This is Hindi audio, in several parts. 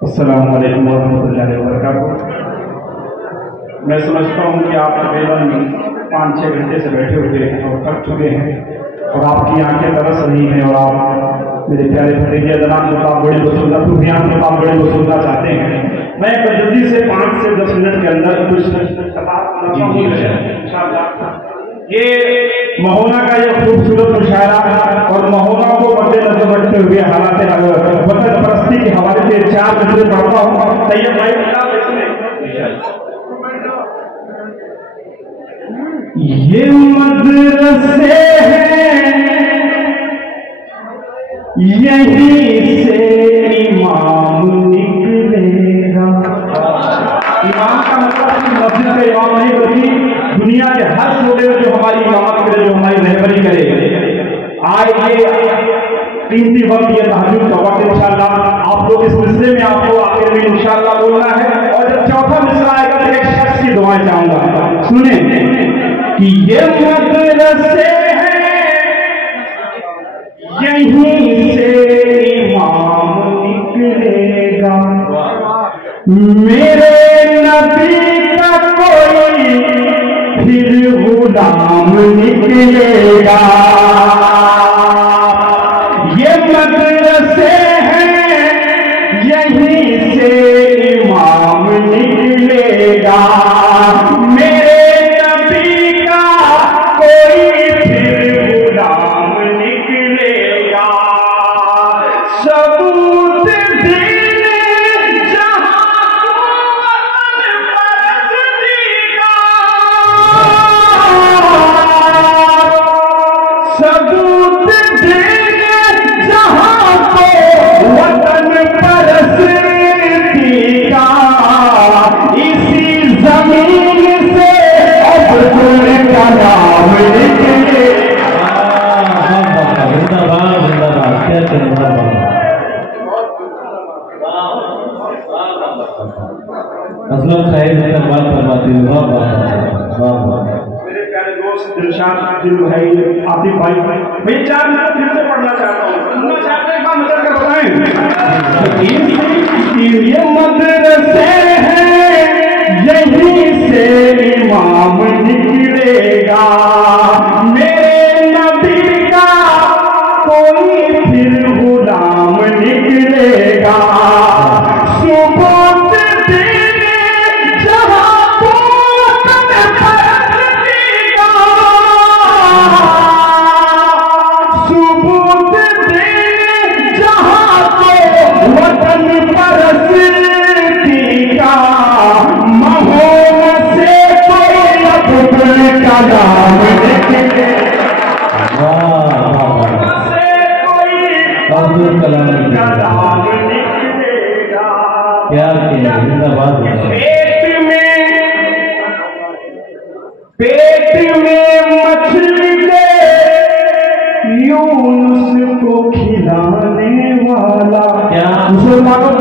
अस्सलामु अलैकुम वरहमतुल्लाहि वबरकातुहू। मैं समझता हूँ कि आप तकरीबन 5-6 घंटे से बैठे हुए हैं और थक चुके हैं और आपकी आंखें तरस रही हैं और आप मेरे प्यारे भतीजे जनाब को आप बड़ी वसूलता खुफियान को आप बड़ी वसूलता चाहते हैं। मैं जल्दी से 5 से 10 मिनट के अंदर कुछ ये महोना का ये खूबसूरत मुशायरा और महोना को मद्देनजर रखते हुए हालात वतन परस्ती के हवाले से 4 मिसरे पढ़ता हूँ। तैयब भाई ये मदरसे हैं यहीं से इमाम निकलेगा। इमाम का मतलब मस्जिद का इमाम नहीं बल्कि दुनिया के हर शोबे में जो हमारी इमामत करे, जो हमारी रहबरी करे। आज ये कीमती वक्त, ये तहज्जुद का वक्त, इंशाअल्लाह आप लोग इस मिसरे में आपको आखिर में इंशाअल्लाह बोलना है और जब चौथा मिसरा आएगा तो एक शख्स की दुआएं चाहूंगा। सुने कि ये मदरसे हैं यहीं से इमाम निकलेगा, मेरे नबी का कोई फिर गुलाम निकलेगा। ये मदरसे हैं यहीं से इमाम निकलेगा, मेरे नबी का कोई फिर गुलाम निकलेगा। सबूत देने जहां सबूत देने जहां को वतन परस्ती का, इसी जमीन से अब्दुल कलाम निकले। जिंदाबाद जिंदाबाद, क्या जिंदाबाद। असलम साहिब जिंदाबाद फरमाते हुए मेरे प्यारे दोस्त दिलशाद दिल भाई आतिफ भाई, मैं 4 मिनट फिर से पढ़ना चाहता हूँ। सुनना चाहते हैं, बात नजर कर बताएं। ये मदरसे हैं यहीं से इमाम निकलेगा, मेरे नबी का कोई फिर गुलाम निकलेगा। सबूत देने जहां को वतन परस्ती का, सबूत देने जहां को वतन परस्ती का, महोना से कोई अब्दुल कलाम निकले। अब्दुल कलाम क्या जिंदाबाद। पेट में मछली के यूनुस को खिलाने वाला। क्या मुसलमानों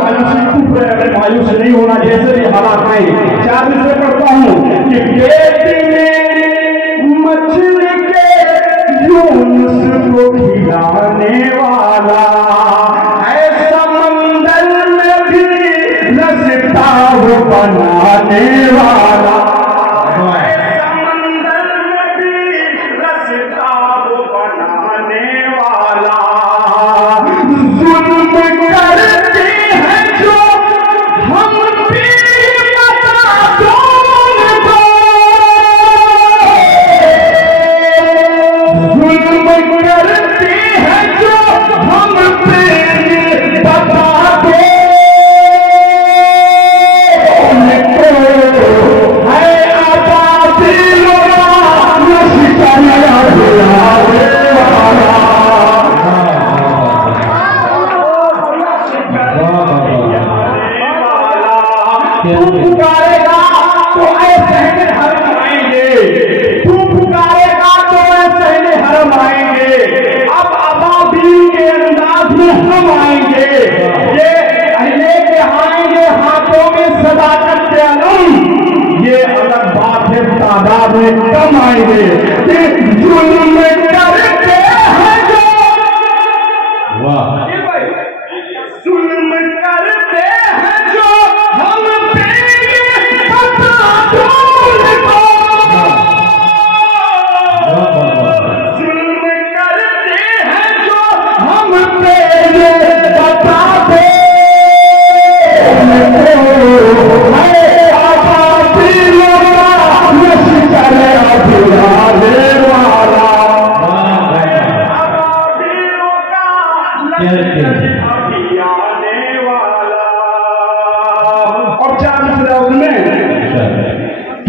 मायूस नहीं होना, जैसे भी हालात आए। 4 मिसरे पढ़ता हूँ कि पेट में मछली के यूनुस को खिलाने वाला, समंदर में भी रस्ता बनाने वाला, समंदर में भी रस्ता बनाने वाला। जुल्म करते हैं जो हम भी बता दो उनको, जुल्म करते हैं जो हम भी बता दो उनको, है आबादी लोगा नशिकाया बुलावे वाला। तू पुकारेगा तो ऐसे ही हरम आएंगे, तू पुकारेगा तो ऐसे ही हरम आएंगे। अब अबादी के अंदाज में हम आएंगे, ये लेके आएंगे हाथों में सदाकत के अलम। ये अलग बात है, तादाद में कम आएंगे। जुल्म करते हैं जो, वाह, जुल्म करते हैं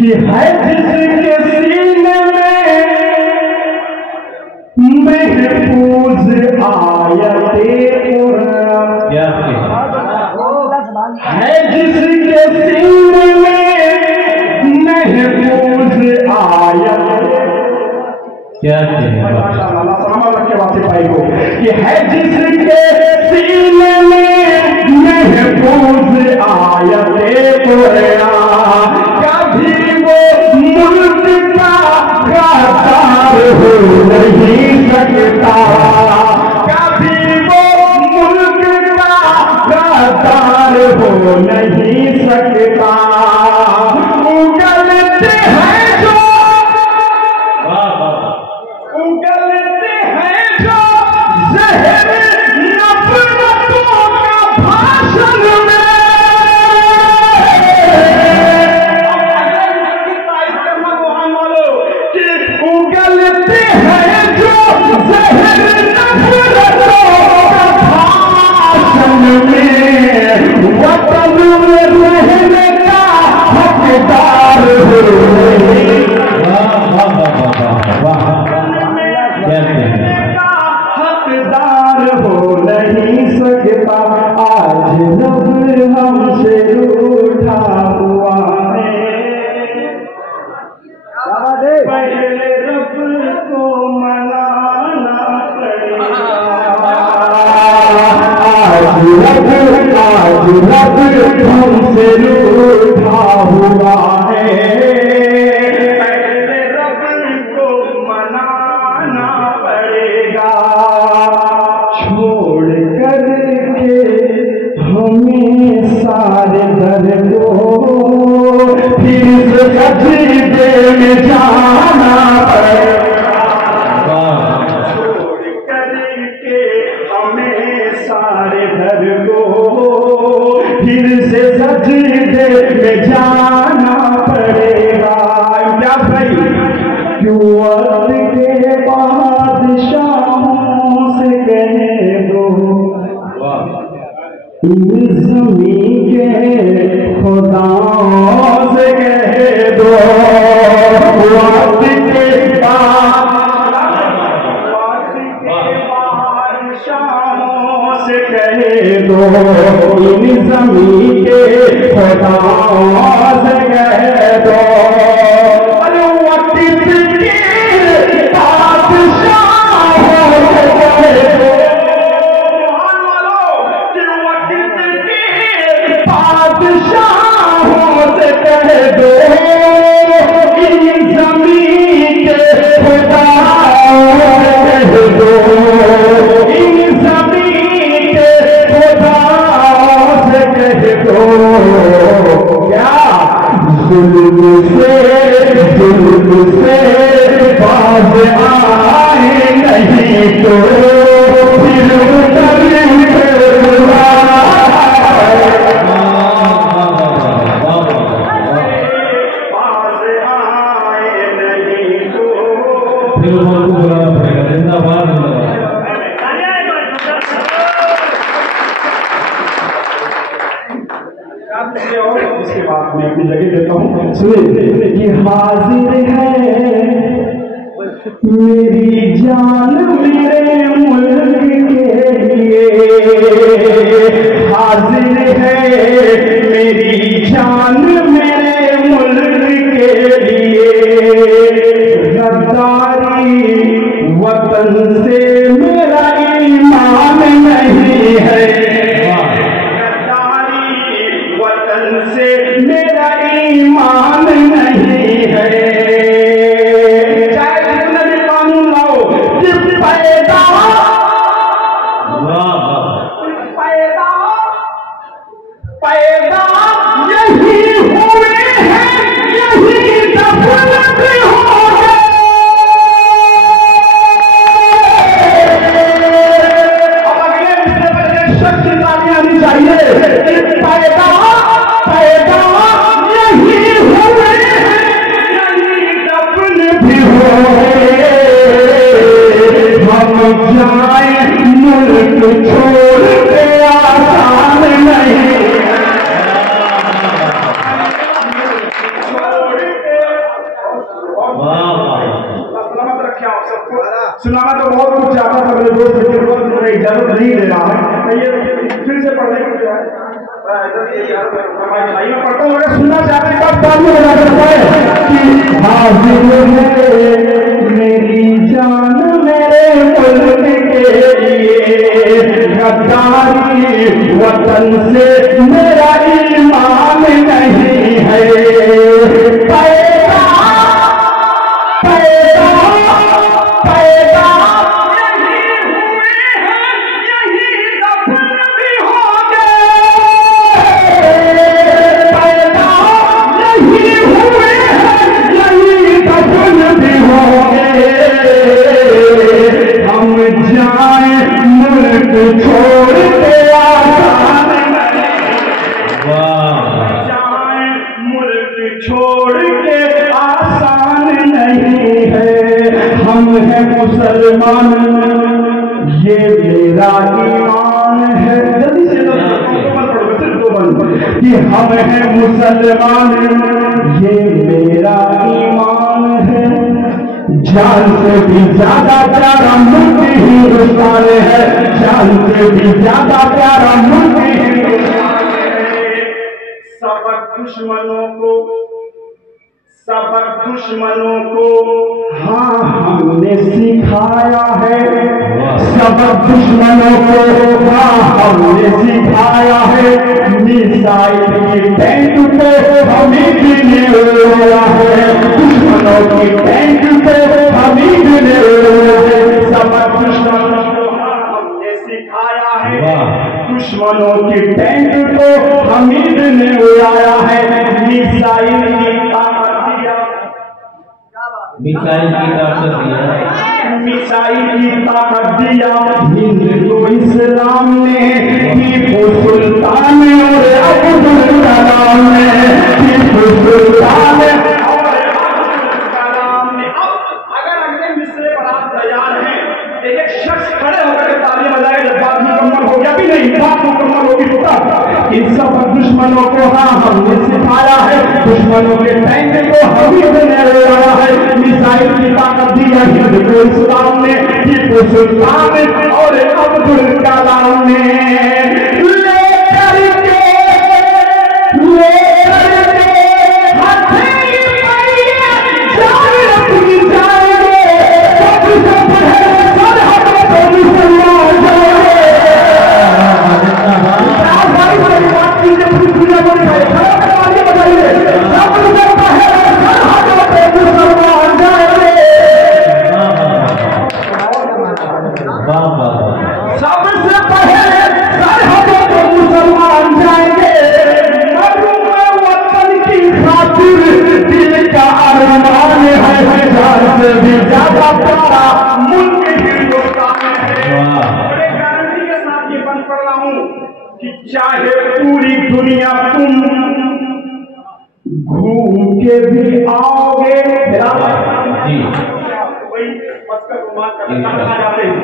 कि है जिसके सीने में महफूज आयते कुरान, है जिसके सीने में महफूज आयते, क्या के वास्ते पाई को कि है जिसके सीने में महफूज आयते कुरान, कभी वो मुल्क का गद्दार हो नहीं सकता, कभी वो मुल्क का गद्दार हो नहीं सकता। उगलते हैं जो, उगलते हैं जो जहर नफरतों का भाषण में, उगलते हैं जो जहर नफरतों का भाषण में, वतन में रहने का हकदार हो हकदार हो नहीं सकता। आज रब हमसे रूठा हुआ है, पहले रब को मनाना पड़ेगा। आज रब हमसे रूठा हुआ है, पहले रब को मनाना पड़ेगा। छोड़ करके हमें सारे दर्द को फिर से सजदे में जाना पड़ेगा। छोड़ करके हमें सारे दर्द को फिर से सजदे में जाना पड़ेगा। क्या भाई, क्यों वक्त के बादशाहों से कह दो, ज़मीं के खुदाओं से कह दो, वक्त के बादशाहों से कह दो, इन ज़मीं के खुदाओं से कह दो, वक्त के बादशाहों से कह दो, बादशाहों से कह दो, इन ज़मीं के खुदाओं से कह दो, इन ज़मीं के खुदाओं से कह दो, क्या जुल्म से बाज आए नहीं तो फिर बुलाना पड़ेगा। जिंदाबाद उसके बाद मैं अपनी जगह देता हूँ। सुनिए कि हाजिर है मेरी जान मेरे मुल्क के लिए, हाजिर है मेरी जान मेरे मुल्क के लिए, गद्दारी वतन से मेरा ईमान नहीं है, से मेरा ईमान नहीं है। चाहे जितने भी कानून लाओ, कि पैदा यही हुए हैं, यही दफन भी होंगे। अब अगले इससे पहले शख्स की तालियां आनी चाहिए। पैदा यही हुए हैं, यही दफन भी होंगे। हम जाए मुल्क छोड़ के आसान नहीं, छोड़ के भाई मैं पढ़ता हूँ, सुनना चाहते हैं कब ताली बजा करता है कि हाजिर है मेरी जान मेरे मुल्क के लिए, गद्दारी वतन से मेरा ईमान नहीं है। पैदा पैदा पैदा यही हुए हैं, यही दफन भी होंगे। पैदा यही हुए हैं, यही दफन भी होंगे। हम जाए मुल्क छोड़ के आसान जाए मुल्क छोड़ के आसान नहीं है। हम हैं मुसलमान, ये मेरा ईमान है। जल्दी से कि हम हैं मुसलमान, ये मेरा ईमान है। जान से भी ज्यादा प्यारा मुल्क हिंदुस्तान है, जान से भी ज्यादा प्यारा मुल्क हिंदुस्तान है। सबक दुश्मनों को हाँ हमने सिखाया है। सबक दुश्मनों को हाँ हमने सिखाया है। मिसाइल की टैंक पे हमीद ने उड़ाया है, दुश्मनों की टैंक पे हमीद ने उड़ाया है। सबक दुश्मनों को हाँ हमने सिखाया है, दुश्मनों की टैंक को हमीद ने उड़ाया है। मिसाइल की ताकत दिया, मिसाइल की ताकत दिया, मिसाइल की ताकत दिया हिंद को इस्लाम ने। टीपू सुल्तान और अब्दुल कलाम ने, टीपू सुल्तान और अब्दुल कलाम ने। अब अगर अगले मिसरे पर आप तैयार हैं, एक शख्स खड़े होकर ताली बजाए जब बात मुकम्मल हो गया, भी नहीं बात मुकम्मल होगी तो तब। इन सब दुश्मनों को हाँ हमने सिखाया है, दुश्मनों के टैंक को हमीद ने उड़ाया है। मिसाइल की ताकत दी है हिंद को इस्लाम ने, टीपू सुल्तान और अब्दुल कलाम ने। सबसे पहले सरहदों को मुसलमान जाएंगे, मजलूम वतन की खातिर दिल का अरमान है। जान से भी ज्यादा प्यारा मुल्क हिंदुस्तान है। बड़े गारंटी के साथ ये बंद पढ़ रहा हूँ कि चाहे पूरी दुनिया तुम घूम के भी आओगे, वही बस का गुमान करना जाते हैं।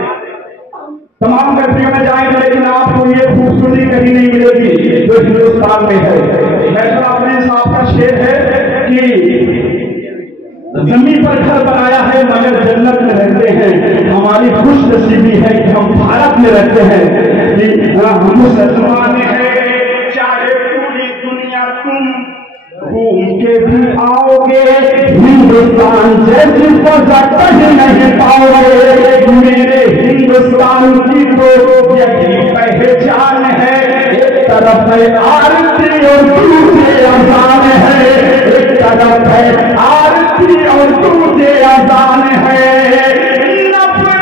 तमाम कंट्रियों में जाएंगे लेकिन आपको ये खूबसूरती कहीं नहीं मिलेगी जो हिंदुस्तान में है। ऐसा अपने साहब का शेर है कि जमीन पर घर बनाया है मगर जन्नत में रहते हैं। हमारी खुश नसीबी है कि हम भारत में रहते हैं, कि हम मुसलमान है। चाहे पूरी दुनिया तुम घूम के भी आओगे, हिंदुस्तान जैसी फजा कहीं नहीं पाओगे। मेरे हिंदुस्तान की तो यही पहचान है। एक तरफ है आरती और दूसरे अजान है, एक तरफ है आरती और दूसरे अजान है। नफरत